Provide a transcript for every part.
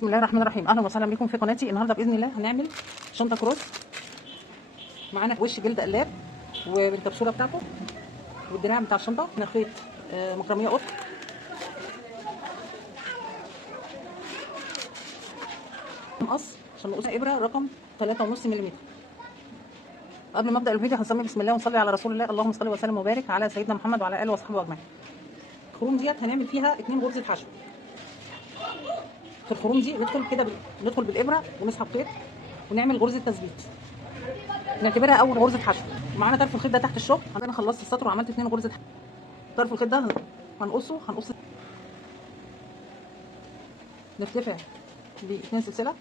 بسم الله الرحمن الرحيم. اهلا وسهلا بكم في قناتي. النهارده باذن الله هنعمل شنطه كروس. معانا وش جلد قلاب والكبسوله بتاعته والدراع بتاع الشنطه. هنا خيط مكرميه قطن، مقص عشان نقص ابره رقم 3.5 ملم. قبل ما ابدا الفيديو هنسمي بسم الله ونصلي على رسول الله. اللهم صل وسلم وبارك على سيدنا محمد وعلى اله وصحبه اجمعين. الخروم ديت هنعمل فيها 2 غرزه حشو. في الخروم دي ندخل كده ندخل بالابره ونسحب خيط ونعمل غرزه تثبيت، نعتبرها اول غرزه حشو. معانا طرف الخيط ده تحت الشغل. انا خلصت السطر وعملت 2 غرزه حشو. طرف الخيط ده هنقص نرتفع ب2 سلسله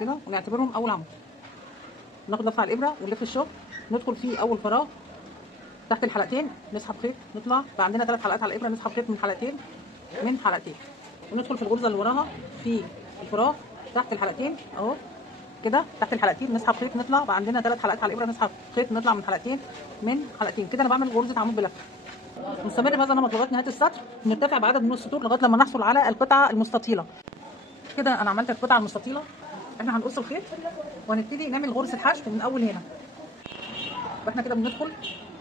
كده ونعتبرهم اول عمود. ناخد لفه على الابره ونلف الشغل، ندخل فيه اول فراغ تحت الحلقتين، نسحب خيط نطلع بقى عندنا 3 حلقات على الابره، نسحب خيط من حلقتين وندخل في الغرزه اللي وراها في الفراغ تحت الحلقتين اهو كده. تحت الحلقتين نسحب خيط نطلع بقى عندنا 3 حلقات على الابره، نسحب خيط نطلع من حلقتين كده. انا بعمل غرزه عمود بلفه. نستمر بهذا النمط لغايه نهايه السطر، نرتفع بعدد من السطور لغايه لما نحصل على القطعه المستطيله. كده انا عملت القطعه المستطيله. احنا هنقص الخيط وهنبتدي نعمل غرزه حشو من اول هنا. واحنا كده بندخل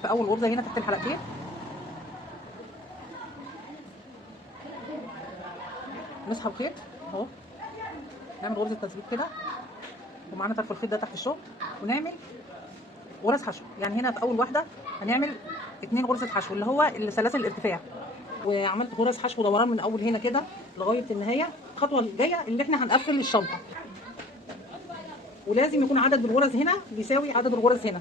في اول غرزه هنا تحت الحلقتين، نسحب خيط اهو، نعمل غرزه تثبيت كده ومعانا طرف الخيط ده تحت الشغل، ونعمل غرز حشو. يعني هنا في اول واحده هنعمل 2 غرزه حشو اللي هو سلاسل الارتفاع، وعملت غرز حشو دوران من اول هنا كده لغايه النهايه. الخطوه الجايه اللي احنا هنقفل الشنطه، ولازم يكون عدد الغرز هنا بيساوي عدد الغرز هنا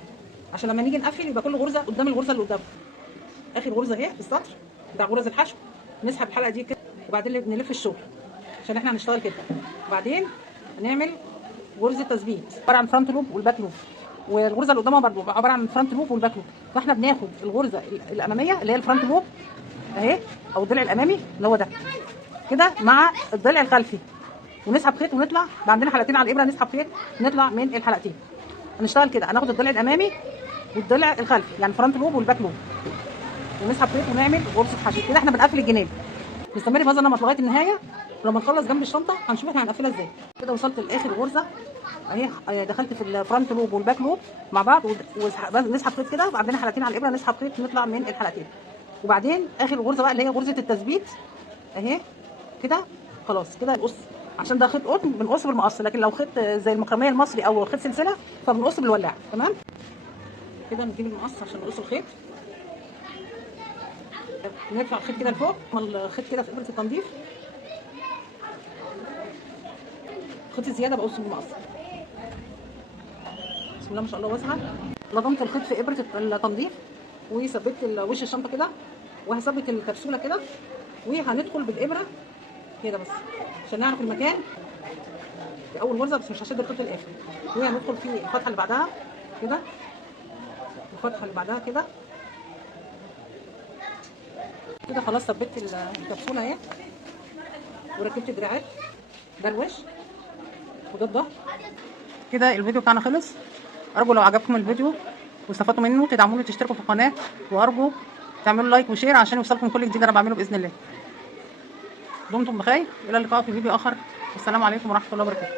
عشان لما نيجي نقفل يبقى كل غرزه قدام الغرزه اللي قدامها. اخر غرزه اهي في السطر بتاع غرز الحشو، نسحب الحلقه دي كده وبعدين نلف الشغل عشان احنا هنشتغل كده. وبعدين هنعمل غرزه تثبيت عباره عن فرونت لوب والباك لوب، والغرزه اللي قدامها برده عباره عن فرونت لوب والباك لوب. فاحنا بناخد الغرزه الاماميه اللي هي الفرونت لوب اهي او الضلع الامامي اللي هو ده كده مع الضلع الخلفي، ونسحب خيط ونطلع بقى عندنا حلقتين على الابره، نسحب خيط نطلع من الحلقتين. هنشتغل كده، هناخد الضلع الامامي والضلع الخلفي يعني فرونت لوب والباك لوب، ونسحب خيط ونعمل غرزه حشو كده. احنا بنقفل الجناب. نستمر بهذا النمط لغايه النهايه. ولما نخلص جنب الشنطه هنشوف احنا هنقفلها ازاي. كده وصلت لاخر غرزه اهي، دخلت في الفرونت لوب والباك لوب مع بعض، ونسحب خيط كده. عندنا حلقتين على الابره، نسحب خيط نطلع من الحلقتين. وبعدين اخر غرزه بقى اللي هي غرزه التثبيت اهي كده. خلاص كده نقص، عشان ده خيط قطن بنقص بالمقص، لكن لو خيط زي المكرميه المصري او خيط سلسله فبنقص بالولاعه. تمام كده. نجيب المقص عشان نقص الخيط، نرفع الخيط كده لفوق، الخيط كده في ابره التنظيف. خيط الزياده بقصه بالمقص. بسم الله ما شاء الله واسعه. لضمت الخيط في ابره التنظيف وثبت وش الشنطه كده، وهثبت الكبسوله كده، وهندخل بالابره كده بس عشان نعرف المكان في اول غرزه، بس مش هشد الخيط للاخر. وهندخل في الفتحه اللي بعدها كده، الفتحه اللي بعدها كده كده. خلاص ثبت الكبسوله اهي وركبت الدراعات. ده الوش وده الظهر. كده الفيديو بتاعنا خلص. ارجو لو عجبكم الفيديو واستفدتوا منه تدعموني وتشتركوا في القناه، وارجو تعملوا لايك وشير عشان يوصلكم كل جديد انا بعمله باذن الله. دمتم بخير، الى اللقاء في فيديو اخر، والسلام عليكم ورحمه الله وبركاته.